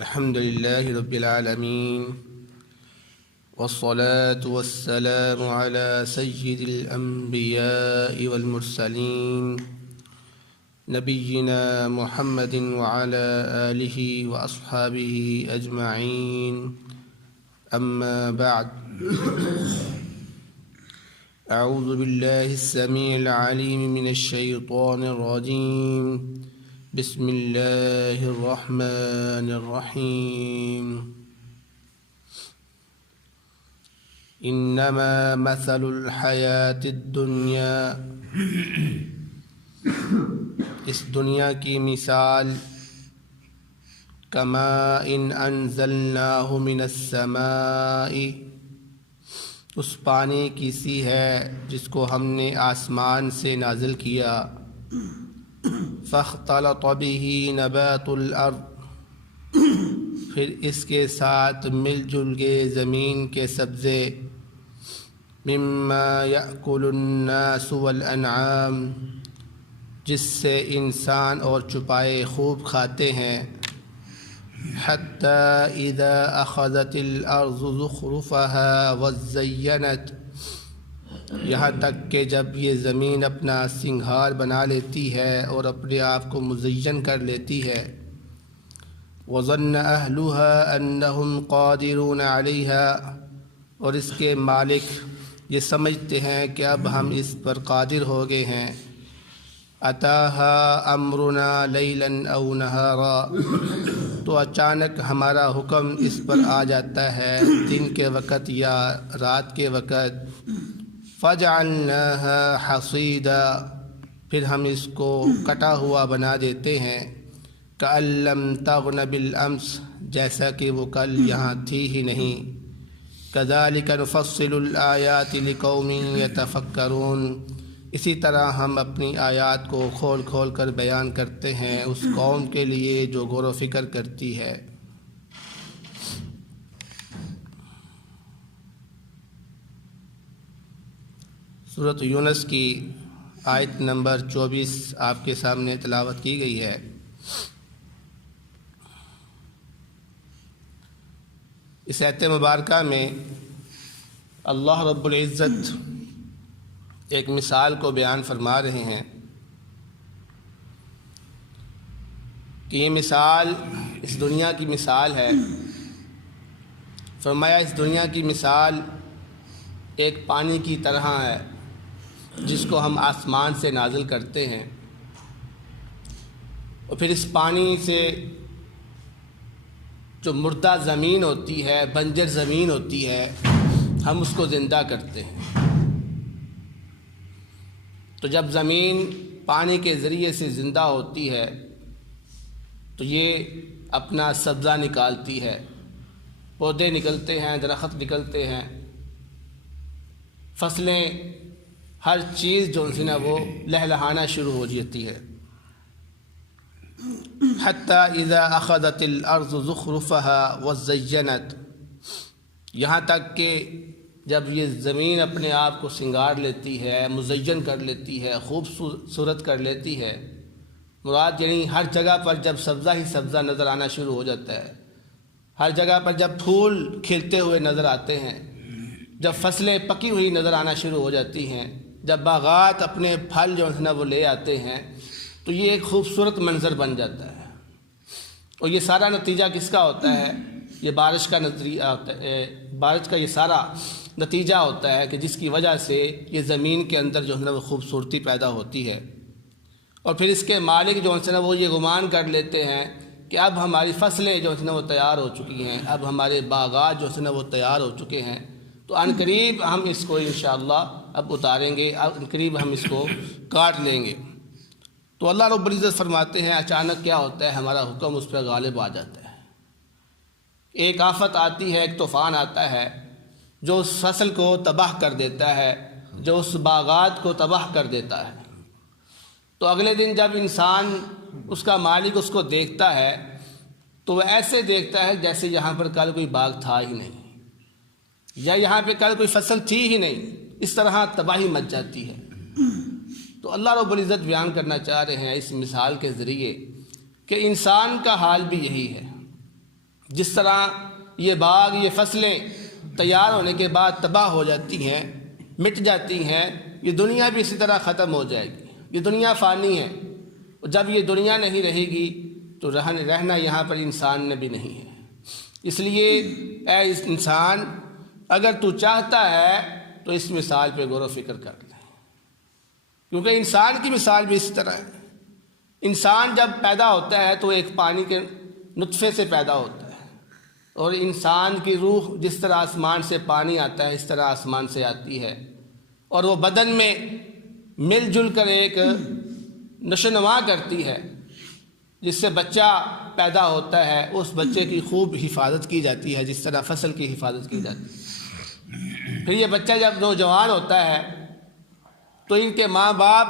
الحمد لله رب العالمين والصلاة والسلام على سيد الأنبياء والمرسلين نبينا محمد وعلى آله وأصحابه أجمعين أما بعد أعوذ بالله السميع العليم من الشيطان الرجيم بسم الله الرحمن الرحيم إنما مثل الحياة الدنيا اس دنیا کی مثال کماء انزلناه من السماء اس پانی کی سی ہے جس کو ہم نے آسمان سے نازل کیا فاختلط به نبات الارض پھر اس کے ساتھ مل جل گئے زمین کے سبزے مما یأکل الناس والانعام جس سے انسان اور چپائے خوب کھاتے ہیں حتی اذا اخذت الارض زخرفها وزینت یہاں تک کہ جب یہ زمین اپنا سنگھار بنا لیتی ہے اور اپنے آپ کو مزین کر لیتی ہے وظن اہلها انہم قادرون علیہا اور اس کے مالک یہ سمجھتے ہیں کہ اب ہم اس پر قادر ہو گئے ہیں اتاها امرنا لیلا او نہارا تو اچانک ہمارا حکم اس پر آ جاتا ہے دن کے وقت یا رات کے وقت فجعلناها حصیدا پھر ہم اس کو کٹا ہوا بنا دیتے ہیں کأن لم تغن بالامس جیسا کہ وہ کل یہاں تھی ہی نہیں کذالک نفصل الآیات لقوم یتفکرون اسی طرح ہم اپنی آیات کو کھول کھول کر بیان کرتے ہیں اس قوم کے لیے جو غور و فکر کرتی ہے سورۃ یونس کی آیت نمبر 24 آپ کے سامنے تلاوت کی گئی ہے۔ اس آیت مبارکہ میں اللہ رب العزت ایک مثال کو بیان فرما رہے ہیں کہ یہ مثال اس دنیا کی مثال ہے۔ فرمایا اس دنیا کی مثال ایک پانی کی طرح ہے جس کو ہم آسمان سے نازل کرتے ہیں اور پھر اس پانی سے جو مردہ زمین ہوتی ہے، بنجر زمین ہوتی ہے، ہم اس کو زندہ کرتے ہیں۔ تو جب زمین پانی کے ذریعے سے زندہ ہوتی ہے تو یہ اپنا سبزہ نکالتی ہے، پودے نکلتے ہیں، درخت نکلتے ہیں، فصلیں، ہر چیز جو ہے نا وہ لہلہانا شروع ہو جاتی ہے۔ حتی اذا اخذت الارض زخرفها وزینت یہاں تک کہ جب یہ زمین اپنے آپ کو سنگار لیتی ہے، مزین کر لیتی ہے، خوبصورت کر لیتی ہے، مراد یعنی ہر جگہ پر جب سبزہ ہی سبزہ نظر آنا شروع ہو جاتا ہے، ہر جگہ پر جب پھول کھلتے ہوئے نظر آتے ہیں، جب فصلیں پکی ہوئی نظر آنا شروع ہو جاتی ہیں، جب باغات اپنے پھل جو ہے نا وہ لے آتے ہیں، تو یہ ایک خوبصورت منظر بن جاتا ہے۔ اور یہ سارا نتیجہ کس کا ہوتا ہے؟ یہ بارش کا نتیجہ ہوتا ہے، بارش کا یہ سارا نتیجہ ہوتا ہے کہ جس کی وجہ سے یہ زمین کے اندر جو ہے نا وہ خوبصورتی پیدا ہوتی ہے۔ اور پھر اس کے مالک جو ہے نا وہ یہ گمان کر لیتے ہیں کہ اب ہماری فصلیں جو ہے نا وہ تیار ہو چکی ہیں، اب ہمارے باغات جو ہے نا وہ تیار ہو چکے ہیں، تو عنقریب ہم اس کو انشاءاللہ اب اتاریں گے، عنقریب ہم اس کو کاٹ لیں گے۔ تو اللہ رب العزت فرماتے ہیں اچانک کیا ہوتا ہے، ہمارا حکم اس پہ غالب آ جاتا ہے۔ ایک آفت آتی ہے، ایک طوفان آتا ہے جو اس فصل کو تباہ کر دیتا ہے، جو اس باغات کو تباہ کر دیتا ہے۔ تو اگلے دن جب انسان اس کا مالک اس کو دیکھتا ہے تو وہ ایسے دیکھتا ہے جیسے یہاں پر کل کوئی باغ تھا ہی نہیں، یا یہاں پہ کل کوئی فصل تھی ہی نہیں، اس طرح تباہی مچ جاتی ہے۔ تو اللہ رب العزت بیان کرنا چاہ رہے ہیں اس مثال کے ذریعے کہ انسان کا حال بھی یہی ہے جس طرح یہ باغ، یہ فصلیں تیار ہونے کے بعد تباہ ہو جاتی ہیں، مٹ جاتی ہیں، یہ دنیا بھی اسی طرح ختم ہو جائے گی۔ یہ دنیا فانی ہے، اور جب یہ دنیا نہیں رہے گی تو رہنا یہاں پر انسان نے بھی نہیں ہے۔ اس لیے اے اس انسان، اگر تو چاہتا ہے تو اس مثال پہ غور و فکر کر لے، کیونکہ انسان کی مثال بھی اس طرح ہے۔ انسان جب پیدا ہوتا ہے تو ایک پانی کے نطفے سے پیدا ہوتا ہے، اور انسان کی روح جس طرح آسمان سے پانی آتا ہے اس طرح آسمان سے آتی ہے، اور وہ بدن میں مل جل کر ایک نشوونما کرتی ہے، جس سے بچہ پیدا ہوتا ہے۔ اس بچے کی خوب حفاظت کی جاتی ہے، جس طرح فصل کی حفاظت کی جاتی ہے۔ پھر یہ بچہ جب نوجوان ہوتا ہے تو ان کے ماں باپ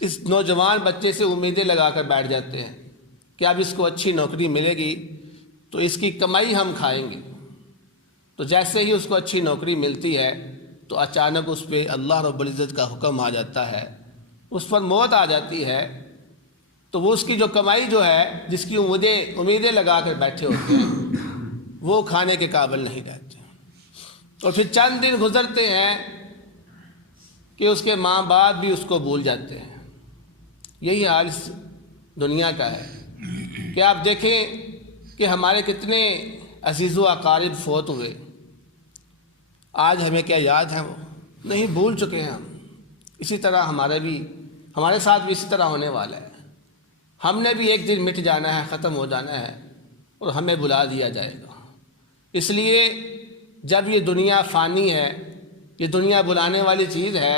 اس نوجوان بچے سے امیدیں لگا کر بیٹھ جاتے ہیں کہ اب اس کو اچھی نوکری ملے گی تو اس کی کمائی ہم کھائیں گے۔ تو جیسے ہی اس کو اچھی نوکری ملتی ہے تو اچانک اس پہ اللہ رب العزت کا حکم آ جاتا ہے، اس پر موت آ جاتی ہے، تو وہ اس کی جو کمائی جو ہے، جس کی امیدیں لگا کر بیٹھے ہوتے ہیں، وہ کھانے کے قابل نہیں رہتے۔ اور پھر چند دن گزرتے ہیں کہ اس کے ماں باپ بھی اس کو بھول جاتے ہیں۔ یہی حال اس دنیا کا ہے کہ آپ دیکھیں کہ ہمارے کتنے عزیز و اقارب فوت ہوئے، آج ہمیں کیا یاد ہے؟ وہ نہیں، بھول چکے ہیں ہم۔ اسی طرح ہمارے ساتھ بھی اسی طرح ہونے والا ہے۔ ہم نے بھی ایک دن مٹ جانا ہے، ختم ہو جانا ہے، اور ہمیں بلا دیا جائے گا۔ اس لیے جب یہ دنیا فانی ہے، یہ دنیا بلانے والی چیز ہے،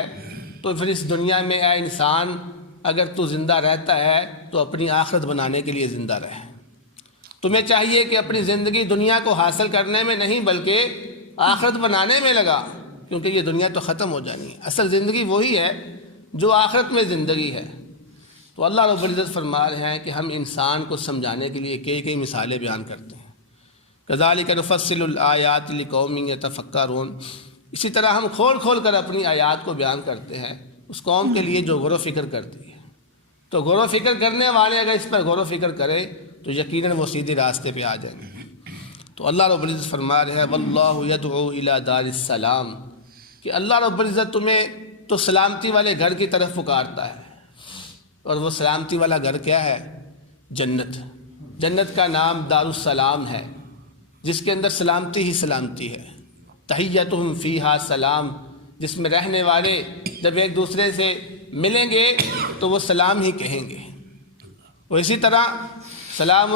تو پھر اس دنیا میں اے انسان، اگر تو زندہ رہتا ہے تو اپنی آخرت بنانے کے لیے زندہ رہے۔ تمہیں چاہیے کہ اپنی زندگی دنیا کو حاصل کرنے میں نہیں بلکہ آخرت بنانے میں لگا، کیونکہ یہ دنیا تو ختم ہو جانی ہے۔ اصل زندگی وہی ہے جو آخرت میں زندگی ہے۔ تو اللہ رب العزت فرما رہے ہیں کہ ہم انسان کو سمجھانے کے لیے کئی مثالیں بیان کرتے ہیں۔ کذالک نفصل الآیات لقوم یتفکرون، اسی طرح ہم کھول کر اپنی آیات کو بیان کرتے ہیں اس قوم کے لیے جو غور و فکر کرتی ہے۔ تو غور و فکر کرنے والے اگر اس پر غور و فکر کرے تو یقیناً وہ سیدھے راستے پہ آ جائیں گے۔ تو اللہ رب العزت فرما رہے ہیں واللہ یدعو الی دار السلام، کہ اللہ رب العزت تمہیں تو سلامتی والے گھر کی طرف پکارتا ہے، اور وہ سلامتی والا گھر کیا ہے؟ جنت۔ جنت کا نام دار السلام ہے، جس کے اندر سلامتی ہی سلامتی ہے۔ تحیتہم فیہا سلام، جس میں رہنے والے جب ایک دوسرے سے ملیں گے تو وہ سلام ہی کہیں گے۔ اور اسی طرح سلام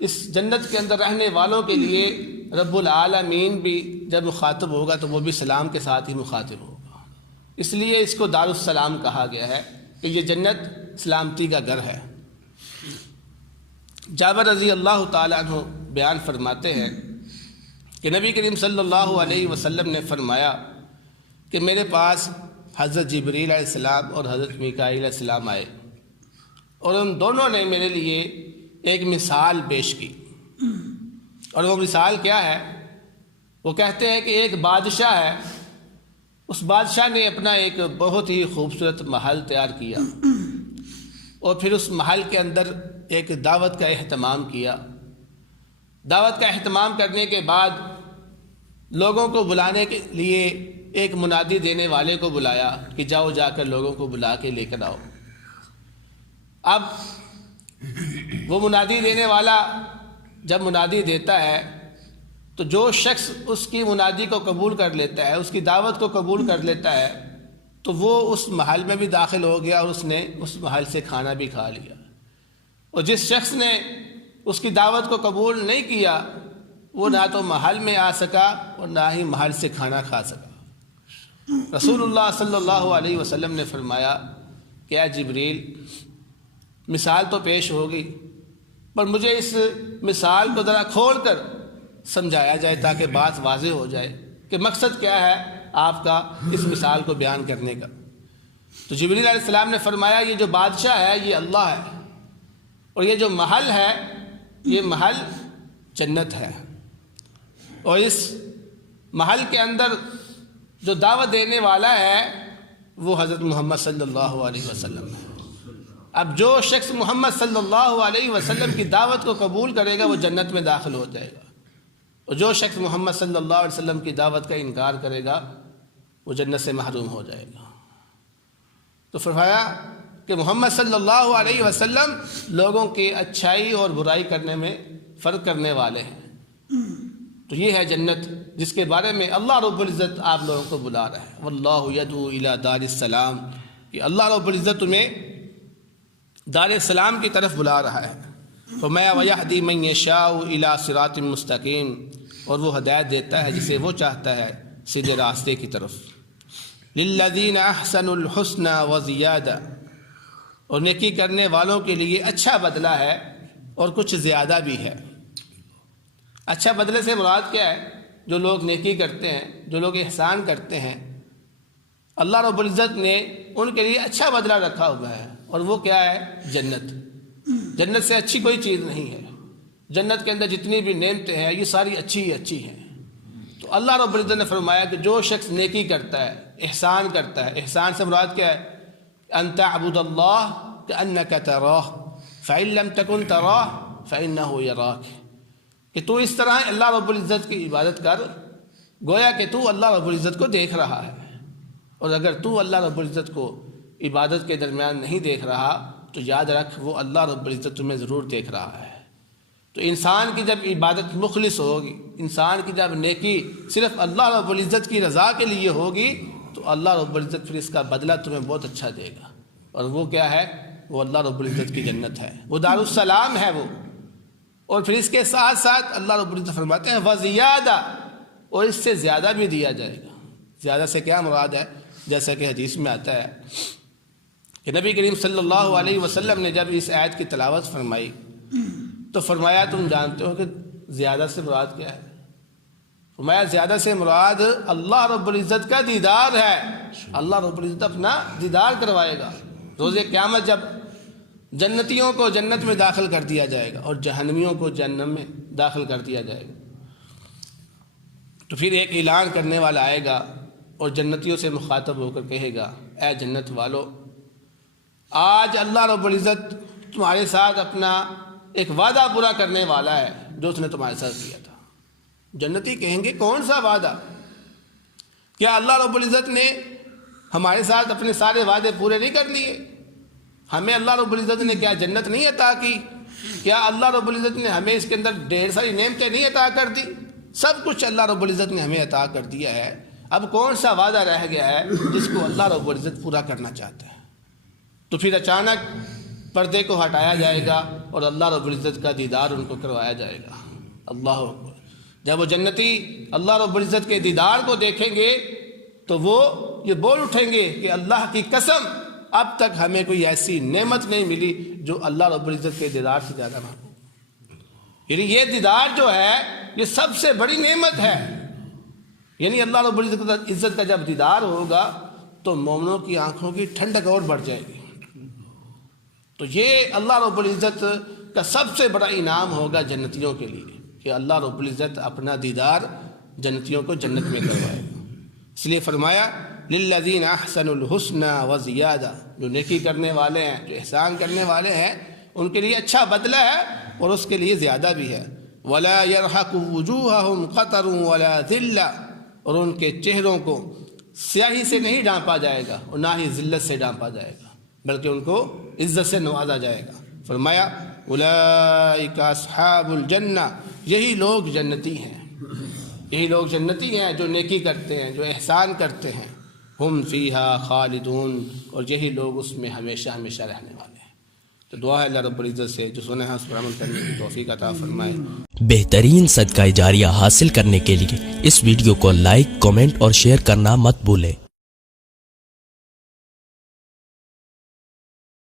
اس جنت کے اندر رہنے والوں کے لیے رب العالمین بھی جب مخاطب ہوگا تو وہ بھی سلام کے ساتھ ہی مخاطب ہوگا۔ اس لیے اس کو دار السلام کہا گیا ہے کہ یہ جنت سلامتی کا گھر ہے۔ جابر رضی اللہ تعالیٰ عنہ بیان فرماتے ہیں کہ نبی کریم صلی اللہ علیہ وسلم نے فرمایا کہ میرے پاس حضرت جبریل علیہ السلام اور حضرت میکائیل علیہ السلام آئے، اور ان دونوں نے میرے لیے ایک مثال پیش کی۔ اور وہ مثال کیا ہے؟ وہ کہتے ہیں کہ ایک بادشاہ ہے، اس بادشاہ نے اپنا ایک بہت ہی خوبصورت محل تیار کیا، اور پھر اس محل کے اندر ایک دعوت کا اہتمام کیا۔ دعوت کا اہتمام کرنے کے بعد لوگوں کو بلانے کے لیے ایک منادی دینے والے کو بلایا کہ جاؤ جا کر لوگوں کو بلا کے لے کر آؤ۔ اب وہ منادی دینے والا جب منادی دیتا ہے تو جو شخص اس کی منادی کو قبول کر لیتا ہے، اس کی دعوت کو قبول کر لیتا ہے، تو وہ اس محل میں بھی داخل ہو گیا اور اس نے اس محل سے کھانا بھی کھا لیا۔ اور جس شخص نے اس کی دعوت کو قبول نہیں کیا وہ نہ تو محل میں آ سکا اور نہ ہی محل سے کھانا کھا سکا۔ رسول اللہ صلی اللہ علیہ وسلم نے فرمایا کہ اے جبریل، مثال تو پیش ہوگی پر مجھے اس مثال کو ذرا کھول کر سمجھایا جائے تاکہ بات واضح ہو جائے کہ مقصد کیا ہے آپ کا اس مثال کو بیان کرنے کا۔ تو جبریل علیہ السلام نے فرمایا یہ جو بادشاہ ہے یہ اللہ ہے، اور یہ جو محل ہے یہ محل جنت ہے، اور اس محل کے اندر جو دعوت دینے والا ہے وہ حضرت محمد صلی اللہ علیہ وسلم ہے۔ اب جو شخص محمد صلی اللہ علیہ وسلم کی دعوت کو قبول کرے گا وہ جنت میں داخل ہو جائے گا، اور جو شخص محمد صلی اللہ علیہ وسلم کی دعوت کا انکار کرے گا وہ جنت سے محروم ہو جائے گا۔ تو فرمایا کہ محمد صلی اللہ علیہ وسلم لوگوں کی اچھائی اور برائی کرنے میں فرق کرنے والے ہیں۔ تو یہ ہے جنت جس کے بارے میں اللہ رب العزت آپ لوگوں کو بلا رہا ہے، واللہ یدعو الی دار السلام، کہ اللہ رب العزت تمہیں دار السلام کی طرف بلا رہا ہے۔ فرمایا وَيَهْدِي مَن يَشَاءُ إِلَىٰ صِرَاطٍ مُسْتَقِيمٍ، اور وہ ہدایت دیتا ہے جسے وہ چاہتا ہے سیدھے راستے کی طرف۔ لِلَّذِينَ أَحْسَنُوا الْحُسْنَى وَزِيَادَةٌ، اور نیکی کرنے والوں کے لیے اچھا بدلہ ہے اور کچھ زیادہ بھی ہے۔ اچھا بدلے سے مراد کیا ہے؟ جو لوگ نیکی کرتے ہیں، جو لوگ احسان کرتے ہیں، اللہ رب العزت نے ان کے لیے اچھا بدلہ رکھا ہوا ہے، اور وہ کیا ہے؟ جنت۔ جنت سے اچھی کوئی چیز نہیں ہے۔ جنت کے اندر جتنی بھی نعمتیں ہیں یہ ساری اچھی ہی اچھی ہیں۔ تو اللہ رب العزت نے فرمایا کہ جو شخص نیکی کرتا ہے، احسان کرتا ہے، احسان سے مراد کیا ہے؟ ان تعبد اللہ کأنک تراہ فإن لم تکن تراہ فإنہ یراک، کہ تو اس طرح اللہ رب العزت کی عبادت کر گویا کہ تو اللہ رب العزت کو دیکھ رہا ہے، اور اگر تو اللہ رب العزت کو عبادت کے درمیان نہیں دیکھ رہا تو یاد رکھ وہ اللہ رب العزت تمہیں ضرور دیکھ رہا ہے۔ تو انسان کی جب عبادت مخلص ہوگی، انسان کی جب نیکی صرف اللہ رب العزت کی رضا کے لیے ہوگی تو اللہ رب العزت پھر اس کا بدلہ تمہیں بہت اچھا دے گا، اور وہ کیا ہے؟ وہ اللہ رب العزت کی جنت ہے، وہ دار السلام ہے وہ۔ اور پھر اس کے ساتھ ساتھ اللہ رب العزت فرماتے ہیں وزیادہ، اور اس سے زیادہ بھی دیا جائے گا۔ زیادہ سے کیا مراد ہے؟ جیسا کہ حدیث میں آتا ہے کہ نبی کریم صلی اللہ علیہ وسلم نے جب اس آیت کی تلاوت فرمائی تو فرمایا تم جانتے ہو کہ زیادہ سے مراد کیا ہے؟ فرمایا زیادہ سے مراد اللہ رب العزت کا دیدار ہے۔ اللہ رب العزت اپنا دیدار کروائے گا۔ روز قیامت جب جنتیوں کو جنت میں داخل کر دیا جائے گا اور جہنمیوں کو جہنم میں داخل کر دیا جائے گا، تو پھر ایک اعلان کرنے والا آئے گا اور جنتیوں سے مخاطب ہو کر کہے گا اے جنت والو، آج اللہ رب العزت تمہارے ساتھ اپنا ایک وعدہ پورا کرنے والا ہے جو اس نے تمہارے ساتھ کیا تھا۔ جنتی کہیں گے کون سا وعدہ؟ کیا اللہ رب العزت نے ہمارے ساتھ اپنے سارے وعدے پورے نہیں کر لیے؟ ہمیں اللہ رب العزت نے کیا جنت نہیں عطا کی؟ کیا اللہ رب العزت نے ہمیں اس کے اندر ڈھیر ساری نعمتیں نہیں عطا کر دی؟ سب کچھ اللہ رب العزت نے ہمیں عطا کر دیا ہے، اب کون سا وعدہ رہ گیا ہے جس کو اللہ رب العزت پورا کرنا چاہتا ہے؟ تو پھر اچانک پردے کو ہٹایا جائے گا اور اللہ رب العزت کا دیدار ان کو کروایا جائے گا۔ اللہ اکبر۔ جب وہ جنتی اللہ رب العزت کے دیدار کو دیکھیں گے تو وہ یہ بول اٹھیں گے کہ اللہ کی قسم اب تک ہمیں کوئی ایسی نعمت نہیں ملی جو اللہ رب العزت کے دیدار سے زیادہ محبوب۔ یعنی یہ دیدار جو ہے یہ سب سے بڑی نعمت ہے۔ یعنی اللہ رب العزت کا جب دیدار ہوگا تو مومنوں کی آنکھوں کی ٹھنڈک اور بڑھ جائے گی۔ تو یہ اللہ رب العزت کا سب سے بڑا انعام ہوگا جنتیوں کے لیے کہ اللہ رب العزت اپنا دیدار جنتیوں کو جنت میں کروائے گا۔ اس لیے فرمایا للذین احسنوا الحسنى وزیادہ، جو نیکی کرنے والے ہیں، جو احسان کرنے والے ہیں، ان کے لیے اچھا بدلہ ہے اور اس کے لیے زیادہ بھی ہے۔ ولا يرهق وجوههم قتر ولا ذلہ، اور ان کے چہروں کو سیاہی سے نہیں ڈانپا جائے گا اور نہ ہی ذلت سے ڈانپا جائے گا، بلکہ ان کو عزت سے نوازا جائے گا۔ فرمایا اولئک اصحاب الجنہ، یہی لوگ جنتی ہیں، یہی لوگ جنتی ہیں جو نیکی کرتے ہیں، جو احسان کرتے ہیں۔ ہم فیہا خالدون، اور یہی لوگ اس میں ہمیشہ ہمیشہ رہنے والے ہیں۔ تو دعا ہے اللہ رب العزت سے جو سنا ہے اس پر عمل کرنے کی توفیق عطا فرمائے۔ بہترین صدقہ جاریہ حاصل کرنے کے لیے اس ویڈیو کو لائک، کمنٹ اور شیئر کرنا مت بھولیں۔